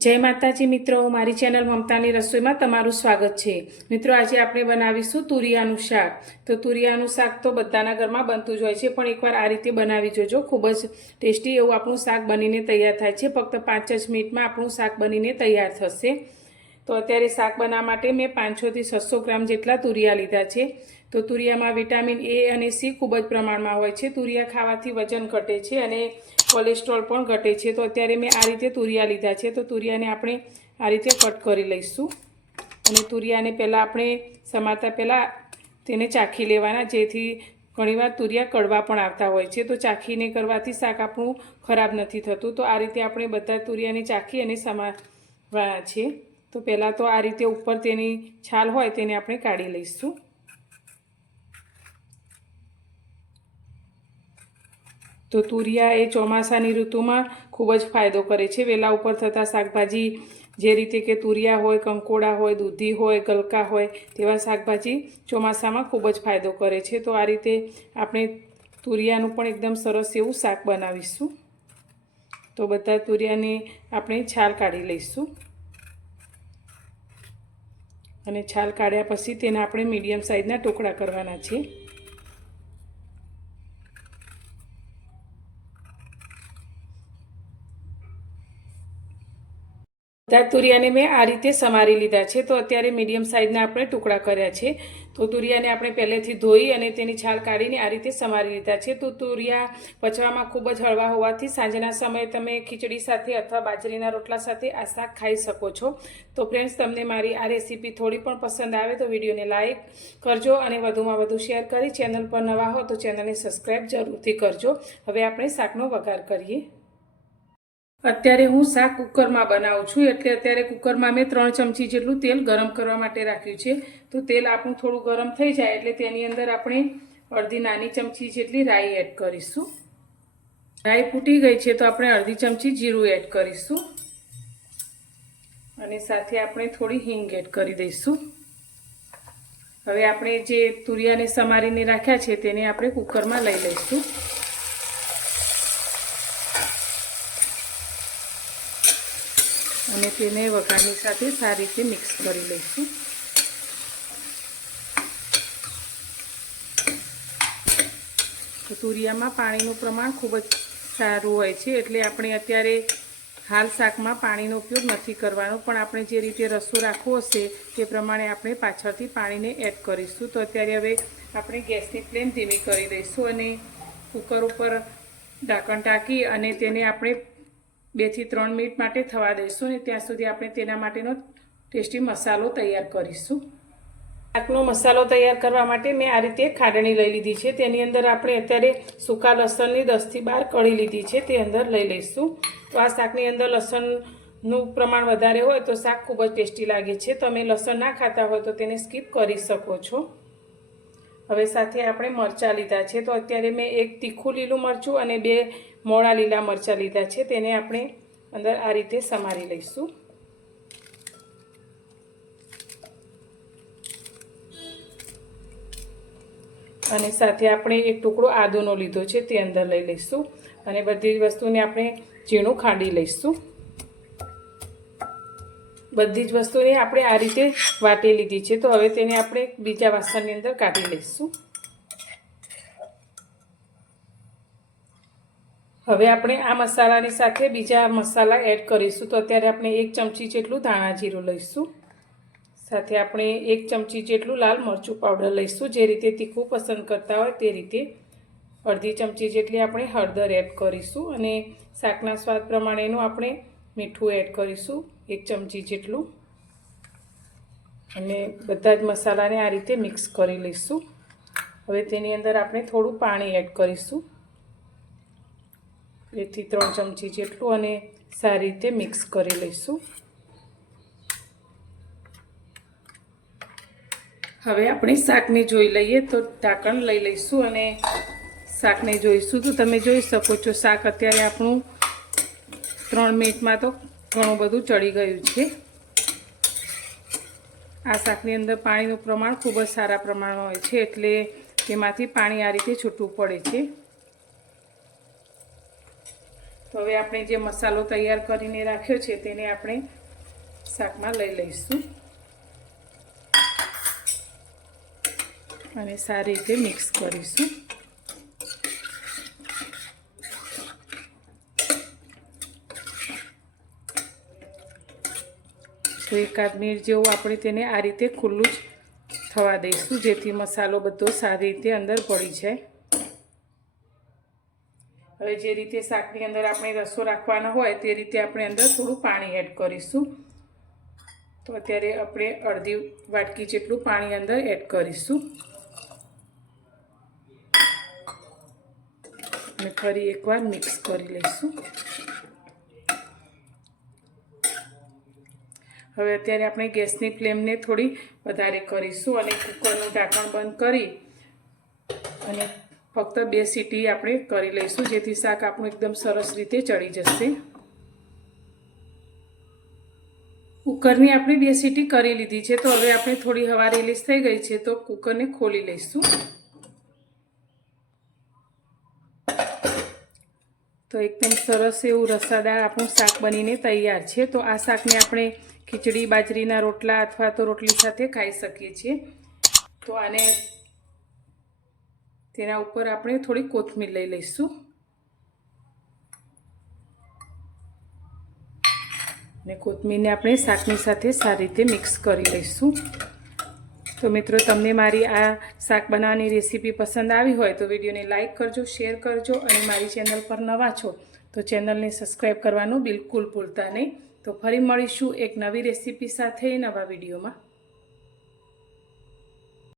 જય માતાજી મિત્રો, મારી ચેનલ મમતાની રસોઈમાં તમારું સ્વાગત છે. મિત્રો, આજે આપણે બનાવીશું તુરિયાનું શાક. તો તુરિયાનું શાક તો બધાના ઘરમાં બનતું જ હોય છે, પણ એકવાર આ રીતે બનાવી જોજો. ખૂબ જ ટેસ્ટી એવું આપણું શાક બનીને તૈયાર થાય છે. ફક્ત પાંચ જ મિનિટમાં આપણું શાક બનીને તૈયાર થશે. તો અત્યારે શાક બનાવવા માટે મેં પાંચસોથી છસો ગ્રામ જેટલા તુરિયા લીધા છે. તો તુરિયામાં વિટામિન એ અને સી ખૂબ જ પ્રમાણમાં હોય છે. તુરિયા ખાવાથી વજન ઘટે છે અને કોલેસ્ટ્રોલ પણ ઘટે છે. તો અત્યારે મેં આ રીતે તુરિયા લીધા છે. તો તુરિયાને આપણે આ રીતે કટ કરી લઈશું. અને તુરિયાને પહેલાં આપણે સમારતા પહેલાં તેને ચાખી લેવાના, જેથી ઘણીવાર તુરિયા કડવા પણ આવતા હોય છે. તો ચાખીને કરવાથી શાક આપણું ખરાબ નથી થતું. તો આ રીતે આપણે બધા તુરિયાને ચાખી અને સમારવાના છે. તો પહેલાં તો આ રીતે ઉપર તેની છાલ હોય તેને આપણે કાઢી લઈશું. તો તુરિયા એ ચોમાસાની ઋતુમાં ખૂબ જ ફાયદો કરે છે. વેલા ઉપર થતા શાકભાજી જે રીતે કે તુરિયા હોય, કંકોડા હોય, દૂધી હોય, ગલકા હોય, તેવા શાકભાજી ચોમાસામાં ખૂબ જ ફાયદો કરે છે. તો આ રીતે આપણે તુરિયાનું પણ એકદમ સરસ એવું શાક બનાવીશું. તો બધા તુરિયાની આપણે છાલ કાઢી લઈશું. અને છાલ કાઢ્યા પછી તેને આપણે મીડિયમ સાઇઝના ટુકડા કરવાના છે. બધા તુરિયાને મેં આ રીતે સમારી લીધા છે. તો અત્યારે મીડિયમ સાઇઝના આપણે ટુકડા કર્યા છે. તો તુરિયાને આપણે પહેલેથી ધોઈ અને તેની છાલ કાઢીને આ રીતે સમારી લીધા છે. તો તુરિયા પચવામાં ખૂબ જ હળવા હોવાથી સાંજના સમયે તમે ખીચડી સાથે અથવા બાજરીના રોટલા સાથે આ શાક ખાઈ શકો છો. તો ફ્રેન્ડ્સ, તમને મારી આ રેસીપી થોડી પણ પસંદ આવે તો વિડીયોને લાઇક કરજો અને વધુમાં વધુ શેર કરી ચેનલ પર નવા હો તો ચેનલને સબસ્ક્રાઈબ જરૂરથી કરજો. હવે આપણે શાકનો વઘાર કરીએ. અત્યારે હું શાક કુકરમાં બનાવું છું, એટલે અત્યારે કુકરમાં મેં ત્રણ ચમચી જેટલું તેલ ગરમ કરવા માટે રાખ્યું છે. તો તેલ આપણું થોડું ગરમ થઈ જાય, એટલે તેની અંદર આપણે અડધી નાની ચમચી જેટલી રાઈ એડ કરીશું. રાઈ ફૂટી ગઈ છે, તો આપણે અડધી ચમચી જીરું એડ કરીશું. અને સાથે આપણે થોડી હિંગ એડ કરી દઈશું. હવે આપણે જે તુરિયાને સમારીને રાખ્યા છે, તેને આપણે કુકરમાં લઈ લઈશું. અને તેને વઘારની સાથે સારી રીતે મિક્સ કરી લઈશું. તો તુરિયામાં પાણીનું પ્રમાણ ખૂબ જ સારું હોય છે, એટલે આપણે અત્યારે હાલ શાકમાં પાણીનો ઉપયોગ નથી કરવાનો, પણ આપણે જે રીતે રસો રાખવો હશે તે પ્રમાણે આપણે પાછળથી પાણીને એડ કરીશું. તો અત્યારે હવે આપણે ગેસની ફ્લેમ ધીમી કરી દઈશું અને કુકર ઉપર ઢાંકણ ટાંકી અને તેને આપણે બેથી ત્રણ મિનિટ માટે થવા દઈશું અને ત્યાં સુધી આપણે તેના માટેનો ટેસ્ટી મસાલો તૈયાર કરીશું. શાકનો મસાલો તૈયાર કરવા માટે મેં આ રીતે ખાંડણી લઈ લીધી છે. તેની અંદર આપણે અત્યારે સૂકા લસણની દસથી બાર કળી લીધી છે. તે અંદર લઈ લઈશું. તો આ શાકની અંદર લસણનું પ્રમાણ વધારે હોય તો શાક ખૂબ જ ટેસ્ટી લાગે છે. તમે લસણ ના ખાતા હોય તો તેને સ્કીપ કરી શકો છો. હવે સાથે આપણે મરચાં લીધા છે. તો અત્યારે મેં એક તીખું લીલું મરચું અને બે મોળા લીલા મરચાં લીધા છે. તેને આપણે અંદર આ રીતે સમારી લઈશું. અને સાથે આપણે એક ટુકડો આદુનો લીધો છે તે અંદર લઈ લઈશું. અને બધી જ વસ્તુને આપણે ઝીણું ખાંડી લઈશું. બધી જ વસ્તુને આપણે આ રીતે વાટી લીધી છે. તો હવે તેને આપણે બીજા વાસણની અંદર કાઢી લઈશું. હવે આપણે આ મસાલાની સાથે બીજા મસાલા એડ કરીશું. તો અત્યારે આપણે એક ચમચી જેટલું ધાણા જીરું લઈશું. સાથે આપણે એક ચમચી જેટલું લાલ મરચું પાવડર લઈશું. જે રીતે તીખું પસંદ કરતા હોય તે રીતે અડધી ચમચી જેટલી આપણે હળદર એડ કરીશું. અને શાકના સ્વાદ પ્રમાણેનું આપણે મીઠું એડ કરીશું. એક ચમચી જેટલું. અને બધા જ મસાલાને આ રીતે મિક્સ કરી લઈશું. હવે તેની અંદર આપણે થોડું પાણી એડ કરીશું. બેથી ત્રણ ચમચી જેટલું અને સારી રીતે મિક્સ કરી લઈશું. હવે આપણે શાકને જોઈ લઈએ તો ઢાંકણ લઈ લઈશું અને શાકને જોઈશું. તો તમે જોઈ શકો છો, શાક અત્યારે આપણું ત્રણ મિનિટમાં તો ઘણું બધું ચડી ગયું છે. આ શાકની અંદર પાણીનું પ્રમાણ ખૂબ જ સારા પ્રમાણમાં હોય છે, એટલે તેમાંથી પાણી આ રીતે છૂટવું પડે છે. તો હવે આપણે જે મસાલો તૈયાર કરીને રાખ્યો છે, તેને આપણે શાકમાં લઈ લઈશું. અને સારી રીતે મિક્સ કરીશું. તો એકાદ મિનિટ જેવું આપણે તેને આ રીતે ખુલ્લું જ થવા દઈશું, જેથી મસાલો બધો સારી રીતે અંદર પડી જાય. હવે જે રીતે શાકની અંદર આપણે રસો રાખવાનો હોય તે રીતે આપણે અંદર થોડું પાણી એડ કરીશું. તો અત્યારે આપણે અડધી વાટકી જેટલું પાણી અંદર એડ કરીશું. અને ફરી એકવાર મિક્સ કરી લઈશું. હવે અત્યારે આપણે ગેસની ફ્લેમને થોડી વધારે કરીશું અને કુકરનું ઢાંકણ બંધ કરી અને ફક્ત બે સીટી આપણે કરી લઈશું, જેથી શાક આપણું એકદમ સરસ રીતે ચડી જશે. કુકરની આપણે બે સીટી કરી લીધી છે, તો હવે આપણે થોડી હવા રિલીઝ થઈ ગઈ છે, તો કુકરને ખોલી લઈશું. તો એકદમ સરસ એવું રસાદાર આપણું શાક બનીને તૈયાર છે, તો આ શાકને આપણે ખીચડી, બાજરીના રોટલા અથવા તો રોટલી સાથે ખાઈ શકીએ છીએ. તો આને તેના ઉપર આપણે થોડી કોથમીર લઈ લઈશું. અને કોથમીરને આપણે શાકની સાથે સારી રીતે મિક્સ કરી લઈશું. તો મિત્રો, તમને મારી આ શાક બનાવવાની રેસીપી પસંદ આવી હોય તો વિડીયોને લાઇક કરજો, શેર કરજો અને મારી ચેનલ પર નવા છો તો ચેનલને સબસ્ક્રાઈબ કરવાનું બિલકુલ ભૂલતા નહીં. તો ફરી મળીશું એક નવી રેસીપી સાથે નવા વિડીયોમાં.